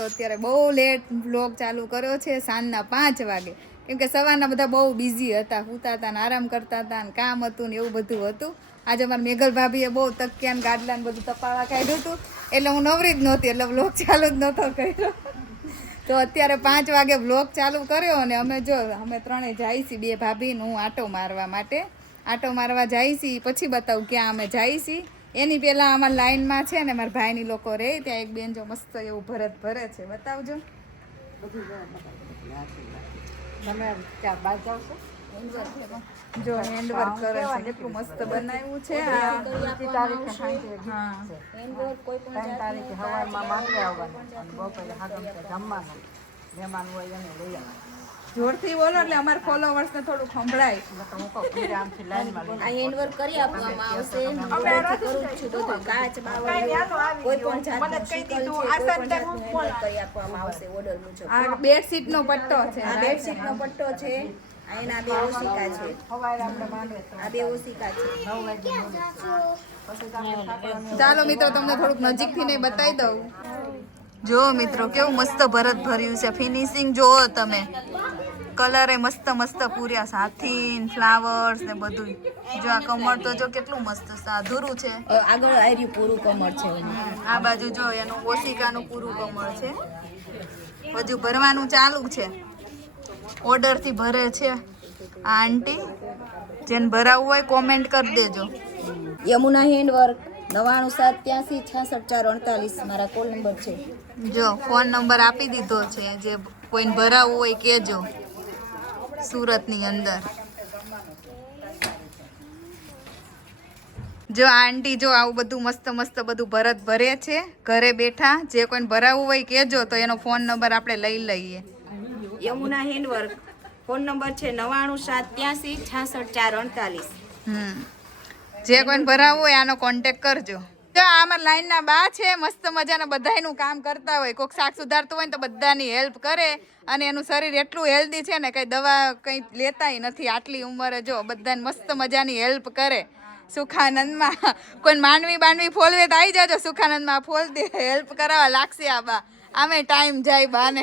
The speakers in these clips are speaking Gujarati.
તો અત્યારે બહુ લેટ બ્લોગ ચાલુ કર્યો છે, સાંજના પાંચ વાગે. કેમ કે સવારના બધા બહુ બિઝી હતા સૂતા હતા ને આરામ કરતા હતા ને કામ હતું ને એવું બધું હતું. આજે અમારા મેઘલ ભાભીએ બહુ તકિયા ને ગાડલા ને બધું તપાવા કાઢ્યું હતું. એટલે હું નવરી જ નહોતી, એટલે બ્લોગ ચાલુ જ નહોતો કર્યો. તો અત્યારે પાંચ વાગે બ્લોગ ચાલુ કર્યો અને અમે જો, અમે ત્રણે જાય છીએ, બે ભાભીને હું આટો મારવા માટે. આટો મારવા જાય છીએ, પછી બતાવું ક્યાં અમે જાય છીએ. એની પહેલાં અમારા લાઈનમાં છે ને મારા ભાઈની લોકો રહે ત્યાં એક બેન જો મસ્ત એવું ભરત ભરે છે. બતાવજો. જો હેન્ડવર્ક કરે છે કેટલું મસ્ત બનાવ્યું છે. હા. તારીખે સવારમાં માંગવા આવવાનું અને બપોરે હાથમ જમવાનું. મહેમાન હોય એને લઈ આવવાનું. જોરથી બોલો એટલે અમારા ફોલોવર્સ ને થોડું સંભળાય. આ હેન્ડવર્ક કરી આપવામાં આવશે. કરું છું બધું. કાચ બાવળ કોઈ પણ જાતનું શીતલ છે કોઈ જાતનું હેન્ડવર્ક કરી આપવામાં આવશે ઓર્ડર મુજબ. આ બેડશીટ નો પટ્ટો છે. આ બેડશીટનો પટ્ટો છે. આ એના બે ઓશિકા છે. આ બે ઓશિકા છે. ચાલો મિત્રો તમને થોડુંક નજીકથી ને બતાવી દઉં. જો મિત્રો કેવું મસ્ત ભરત ભર્યું છે. ફિનિશિંગ જોવો તમે. કલરે મસ્ત મસ્ત પૂર્યા. છે ફ્લાવર્સ ને બધું જો આ કમળ તો જો કેટલું મસ્ત સાધુરું છે. આગળ આર્યું પૂરું કમળ છે. આ બાજુ જો એનું ઓશિકાનું પૂરું કમળ છે. હજુ ભરવાનું ચાલુ છે. ઓર્ડરથી ભરે છે આ આંટી. જેને ભરાવવું હોય કોમેન્ટ કરી દેજો. યમુના હેન્ડવર્ક નવાણું સાત ત્યાંસી છાસઠ ચાર અડતાલીસ મારા કોલ નંબર છે. જો ફોન નંબર આપી દીધો છે. જે કોઈને ભરાવવું હોય કહેજો. સુરતની અંદર. જો આ આંટી જો આવું બધું મસ્ત મસ્ત બધું ભરત ભરે છે ઘરે બેઠા જે કોઈને ભરાવવું હોય કહેજો તો એનો ફોન નંબર આપણે લઈ લઈએ. યમુના હેન્ડવર્ક. ફોન નંબર છે નવાણું સાત ત્યાંસી છાસઠ ચાર અડતાલીસ. હમ. જે કોઈને ભરાવવું હોય આનો કોન્ટેક કરજો. જો આમાં લાઈનના બા છે, મસ્ત મજાના બધાયનું કામ કરતા હોય કોઈક શાક સુધારતું હોય તો બધાની હેલ્પ કરે અને એનું શરીર એટલું હેલ્ધી છે ને કઈ દવા કંઈ લેતાય નથી, આટલી ઉંમરે જો બધાને મસ્ત મજાની હેલ્પ કરે. સુખાનંદમાં કોઈ માનવી બાનવી ફોલવે તો આવી જાજો સુખાનંદમાં, ફોલ હેલ્પ કરાવવા લાગશે આ બા. આમે ટાઈમ જાય બાને.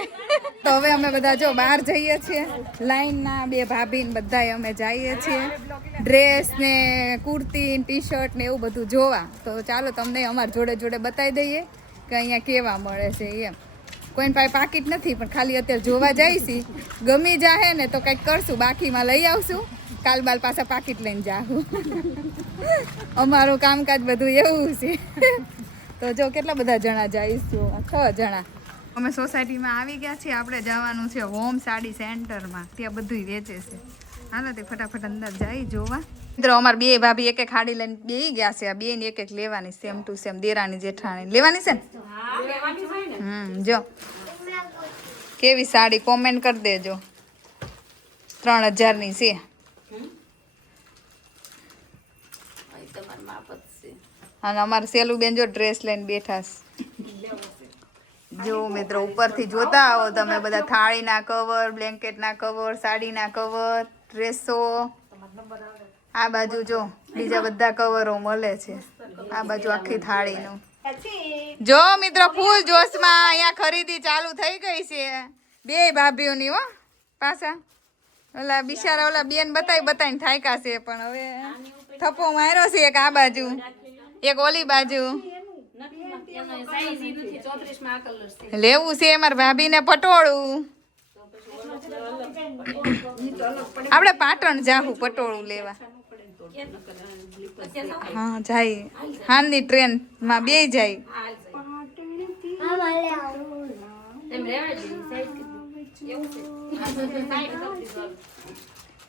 તો હવે અમે બધા જો બહાર જઈએ છીએ. લાઈનના બે ભાભી ને બધાય અમે જઈએ છીએ. ડ્રેસ ને કુર્તી ટી શર્ટ ને એવું બધું જોવા. તો ચાલો તમને અમારા જોડે જોડે બતાવી દઈએ કે અહીંયા કેવા મળે છે એમ. કોઈને પાસે પાકીટ નથી, પણ ખાલી અત્યારે જોવા જઈશી ગમી જાહે ને તો કંઈક કરશું, બાકીમાં લઈ આવશું. કાલ બાલ પાછા પાકીટ લઈને જાહું. અમારું કામકાજ બધું એવું છે. તો જો કેટલા બધા જણા જઈશું છ જણા. અમે સોસાયટીમાં આવી ગયા છીએ આપણે જવાનું છે હોમ સાડી સેન્ટરમાં. ત્યાં બધું વેચે છે. હાલો તે ફટાફટ અંદર જાય જોવા. મિત્રો અમારે બે ભાભી એક એક ખાડી લઈને બે ગયા છે. આ બે ને એક એક લેવાની સેમ ટુ સેમ દેરાની જેઠાણી. લેવાની છે ને? હમ જો. કેવી સાડી? કોમેન્ટ કરી દેજો. ત્રણ હજારની છે. અને અમારે સેલું બેન જો ડ્રેસ લઈને બેઠા છે. જો મિત્રો ઉપરથી જોતા આવો તમે બધા થાળીના કવર બ્લેન્કેટના કવર સાડીના કવર ડ્રેસો. આ બાજુ જો બીજા બધા કવરો મળે છે. આ બાજુ આખી થાળીનું. જો મિત્રો ફૂલ જોશમાં અહીંયા ખરીદી ચાલુ થઈ ગઈ છે. બે ભાભીઓની હો પાછા. ઓલા બિચારા ઓલા બેન બતાવી બતાવીને થાયકા છે પણ હવે થપ્પો માર્યો છે એક આ બાજુ. એક ઓલી બાજુ. લેવું છે મારા ભાભીને પટોળું. આપણે પાટણ જાહું પટોળું લેવા. હા જાય. હાલની ટ્રેનમાં બે જાય.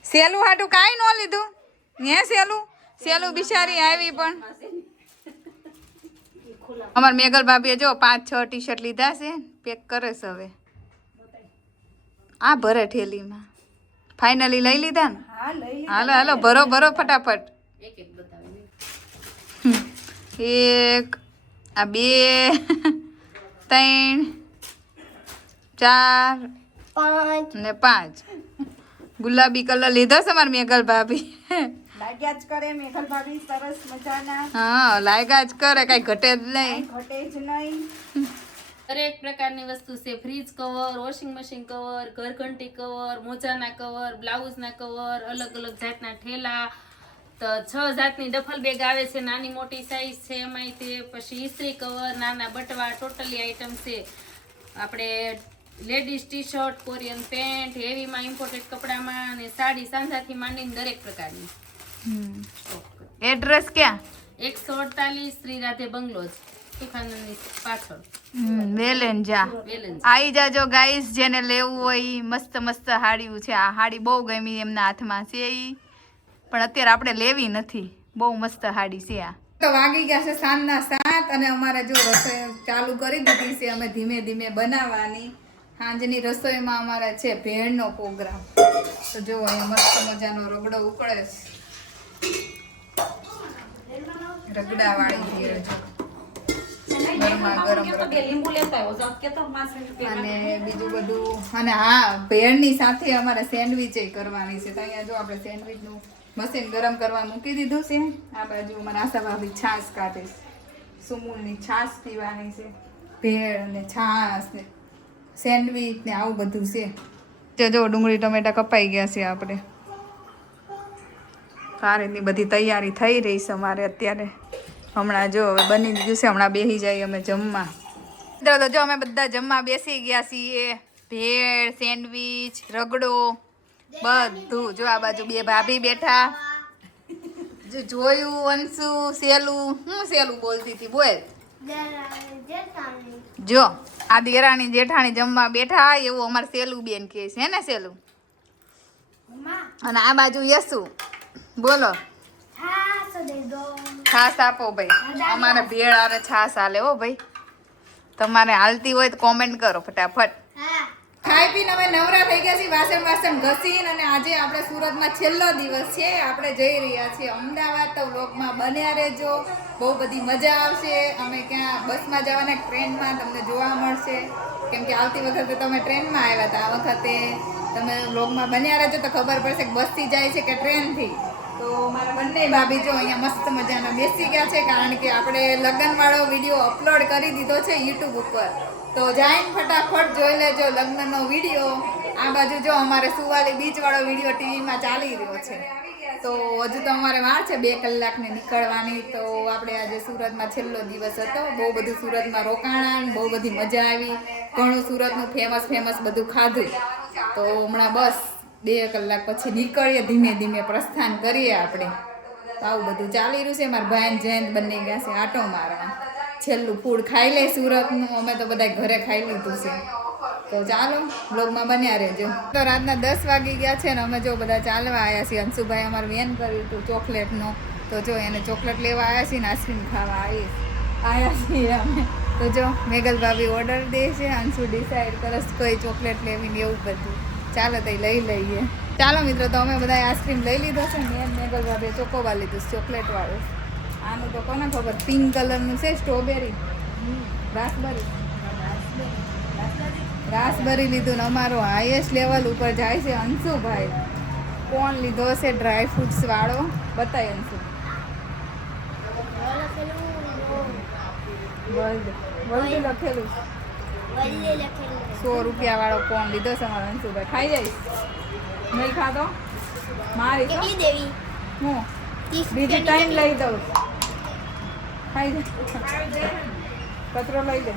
સેલું હાટું કાંઈ ન લીધું. હે સેલું? સેલું બિચારી આવી પણ. અમાર મેઘલ ભાભીએ જો પાંચ છ ટી શર્ટ લીધા છે પેક કરે છે હવે. આ ભરે ઠેલીમાં. ફાઇનલી લઈ લીધા ને? હાલો હાલો ભરો ભરો ફટાફટ. એક આ બે ત્રણ ચાર ને પાંચ. ગુલાબી કલર લીધો છે મારી મેઘલ ભાભી. લાગ્યા જ કરે મેઘલ ભાભી સરસ મજાના. હા લાગ્યા જ કરે કઈ ઘટે જ નહીં. ઘટે જ નહીં. દરેક પ્રકારની વસ્તુ છે fridge cover washing machine cover ઘરઘંટી cover મોજાના કવર બ્લાઉઝના કવર અલગ અલગ જાતના ઠેલા. તો છ જાતની ડફલ બેગ આવે છે નાની મોટી સાઈઝ છે એમાંય તે પછી ઇસ્ત્રી કવર નાના બટવા ટોટલી આઈટમ છે. આપણે ladies T shirt Korean pant હેવીમાં imported કપડામાં અને સાડી સાંધાથી માંડીને દરેક પ્રકારની. એડ્રેસ ક્યાં? એકસો અડતાલીસ શ્રી રાધે બંગલોઝ વેલેન જા. આવી જાજો ગાઈસ જેને લેવું હોય ઈ મસ્ત મસ્ત હાડીયું છે. આ હાડી બહુ ગમી એમના હાથમાં છે ઈ. પણ અત્યારે આપણે લેવી નથી. બહુ મસ્ત હાડી છે આ. તો વાગી ગયા છે સાંજના સાત અને અમારે જો રસોઈ ચાલુ કરી દીધી છે અમે ધીમે ધીમે બનાવવાની. સાંજની રસોઈમાં અમારે છે ભેળનો પ્રોગ્રામ. તો જો અહીંયા મસ્ત મજાનો રગડો ઉકળે છે. ભેળ ગરમ રગડો. અને બીજું બધું અને હા ભેળની સાથે અમારે સેન્ડવિચ કરવાની છે. તો અહીંયા જો આપણે સેન્ડવિચનું મશીન ગરમ કરવા મૂકી દીધું છે. આ બાજુ અમારે આશા ભાભી છાશ કાઢે છે. સુમૂલની છાશ પીવાની છે. ભેળ ને છાશ ને સેન્ડવિચ ને આવું બધું છે. તે જો ડુંગળી ટમેટા કપાઈ ગયા છે આપણે. કારેની બધી તૈયારી થઈ રહી છે અમારે અત્યારે. હમણાં જો હવે બની દીધું છે હમણાં બેસી જાય અમે જમવા. મિત્રો તો જો અમે બધા જમવા બેસી ગયા છીએ. ભેળ સેન્ડવીચ રગડો બધું. જો આ બાજુ બે ભાભી બેઠા. જો જોયું અંશુ સેલું. હું સેલું બોલતી હતી? બોલ. જો આ દેરાણી જેઠાણી જમવા બેઠા એવું અમારે સેલું બેન કહે છે. ને સેલું? અને આ બાજુ યસુ. બોલો. છાસ આપો ભાઈ. અમારે ભેળ અને છાસ હાલે હો ભાઈ. તમારે હાલતી હોય તો કોમેન્ટ કરો ફટાફટ. ખાઈ પીને અમે નવરા થઈ ગયા છીએ વાસણ વાસણ ઘસીને અને આજે આપણે સુરતમાં છેલ્લો દિવસ છે. આપણે જઈ રહ્યા છીએ અમદાવાદ તો વ્લોગમાં બન્યા રહેજો. બહુ બધી મજા આવશે. અમે ક્યાં બસમાં જવાના ટ્રેનમાં તમને જોવા મળશે. કેમ કે આવતી વખતે તમે ટ્રેનમાં આવ્યા હતા. આ વખતે તમે વ્લોગમાં બન્યા રહેજો તો ખબર પડશે કે બસથી જાય છે કે ટ્રેનથી. તો મારા બંને ભાભી જો અહીંયા મસ્ત મજાના બેસી ગયા છે કારણ કે આપણે લગ્નવાળો વીડિયો અપલોડ કરી દીધો છે યુટ્યુબ ઉપર. તો જાઈને ફટાફટ જોઈ લેજો લગ્નનો વીડિયો આ બાજુ જો અમારે સુવાલી બીચવાળો વીડિયો ટીવીમાં ચાલી રહ્યો છે. તો હજુ તો અમારે વાર છે બે કલાકને નીકળવાની. તો આપણે આજે સુરતમાં છેલ્લો દિવસ હતો. બહુ બધું સુરતમાં રોકાણા બહુ બધી મજા આવી. ઘણું સુરતનું ફેમસ ફેમસ બધું ખાધું. તો હમણાં બસ બે કલાક પછી નીકળીએ ધીમે ધીમે પ્રસ્થાન કરીએ આપણે. તો આવું બધું ચાલી રહ્યું છે. મારા ભાઈ જૈન બંને ગયા છે આટો મારવા. છેલ્લું ફૂડ ખાઈ લે સુરતનું. અમે તો બધા ઘરે ખાઈ લીધું છે. તો ચાલો બ્લોગમાં બન્યા રહેજો. તો રાતના દસ વાગી ગયા છે ને અમે જો બધા ચાલવા આવ્યા છીએ. અંશુભાઈ અમારું વેન કર્યું હતું ચોકલેટનો. તો જો એને ચોકલેટ લેવા આવ્યા છીએ ને આઈસ્ક્રીમ ખાવા આવી આવ્યા છીએ અમે. તો જો મેઘલ ભાભી ઓર્ડર દે છે. અંશુ ડિસાઈડ કરે છે કોઈ ચોકલેટ લેવી ને એવું બધું. ચાલો તો લઈ લઈએ. ચાલો મિત્રો, તો અમે બધા આઈસ્ક્રીમ લઈ લીધો છે મેં મેગલ ભાભીએ ચોકોબા લીધું છે, ચોકલેટ વાળું. આનું તો કોને ખબર, પિંક કલરનું છે, સ્ટ્રોબેરી. રાસબરી. રાસબરી લીધું ને અમારો હાઈએસ્ટ લેવલ ઉપર જાય છે અંશુભાઈ. કોણ લીધો છે ડ્રાય ફ્રૂટ્સ વાળો? બતાય અંશુ. લખેલું. સો રૂપિયા વાળો કોણ? લીધો છે અમારો અંશુભાઈ ખાઈ જઈશ. નહીં ખાતો? મારી તો? હું? બીજી ટાઈમ લઈ દઉં. ખાઈ જા. કચરો લઈ લે.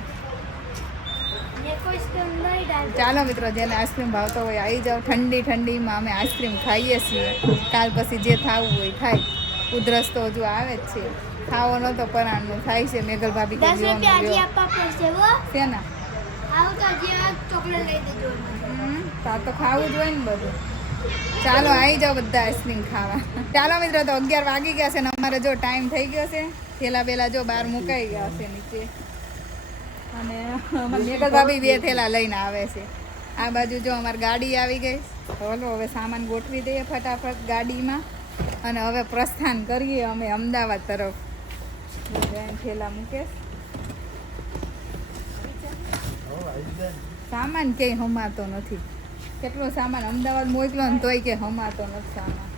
ચાલો મિત્રો જેને આઈસ્ક્રીમ ભાવતો હોય આવી જાઓ. ઠંડી ઠંડીમાં અમે આઈસ્ક્રીમ ખાઈએ છીએ. કાલ પછી જે થાવું હોય થાય. ઉધરસ તો હજુ આવે જ છે. ખાવો નતો પરાણનું થાય છે. મેઘલ ભાભી શેના? તો હજી આ ચોકલેટ લઈ દેજો હમ, તાર તો ખાવું જોઈએ ને બધું. ચાલો આવી જાઓ બધા આઈસ્ક્રીમ ખાવા. ચાલો મિત્રો તો અગિયાર વાગી ગયા છે ને અમારે જો ટાઈમ થઈ ગયો છે. થેલા બેલા જો બહાર મુકાઈ ગયા છે નીચે. અને મેઘલ ભાભી બે થેલા લઈને આવે છે. આ બાજુ જો અમારી ગાડી આવી ગઈ. ચાલો હવે સામાન ગોઠવી દઈએ ફટાફટ ગાડીમાં. અને હવે પ્રસ્થાન કરીએ અમે અમદાવાદ તરફ. થેલા મૂકે સામાન ક્યાંય હમાતો નથી. કેટલો સામાન અમદાવાદ મોકલો ને તોય કે હમાતો નથી સામાન.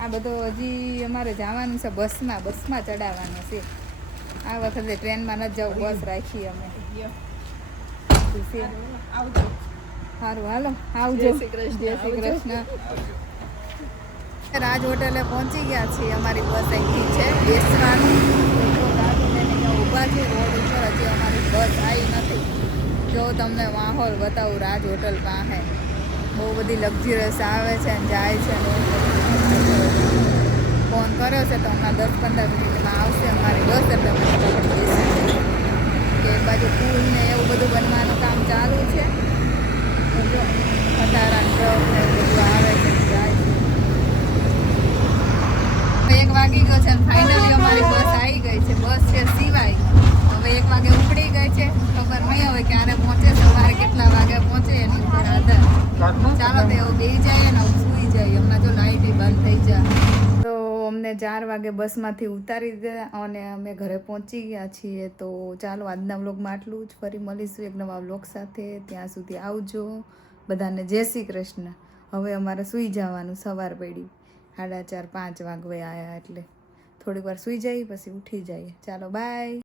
આ બધો હજી અમારે જવાનું છે બસમાં બસમાં ચડાવવાનું છે. આ વખતે ટ્રેનમાં નથી જવું બસ રાખીએ અમે. સારું હાલો આવજો. જય શ્રી કૃષ્ણ રાજ હોટેલે પહોંચી ગયા છીએ. અમારી બસ અહીંથી છે બેસવાનું. ઊભા છે રોડ ઉપર હજી અમારી બસ આવી નથી. જો તમને માહોલ બતાવું, રાજ હોટલ પાસે. બહુ બધી લક્ઝરિયસ આવે છે અને જાય છે ફોન કર્યો છે તો હમણાં દસ પંદર મિનિટમાં આવશે, અમારી બસ એટલે કે એક બાજુ પૂલ ને એવું બધું બનવાનું કામ ચાલુ છે. જો ખટારા ટ્રક ને બધું આવે છે જાય. છે એક વાગી ગયો છે ફાઇનલી અમારી બસ આવી ગઈ છે. બસ છે સિવાય. હવે એક વાગે ઉપડી ગઈ છે. ખબર નહીં હવે ક્યારે પહોંચે સવારે કેટલા વાગે પહોંચે એની ઉપર આધાર. ચાલો તો એવું બે જાય ને સુઈ જાય હમણાં જો લાઇટ બંધ થઈ જાય. તો અમને ચાર વાગે બસમાંથી ઉતારી દીધા અને અમે ઘરે પહોંચી ગયા છીએ. તો ચાલો આજના વ્લોગમાં આટલું જ. ફરી મળીશું એક નવા વ્લોગ સાથે. ત્યાં સુધી આવજો. બધાને જય શ્રી કૃષ્ણ. હવે અમારે સૂઈ જવાનું સવાર પડી સાડા ચાર પાંચ વાગવે આવ્યા એટલે. થોડીક વાર સૂઈ જઈએ પછી ઉઠી જઈએ. ચાલો બાય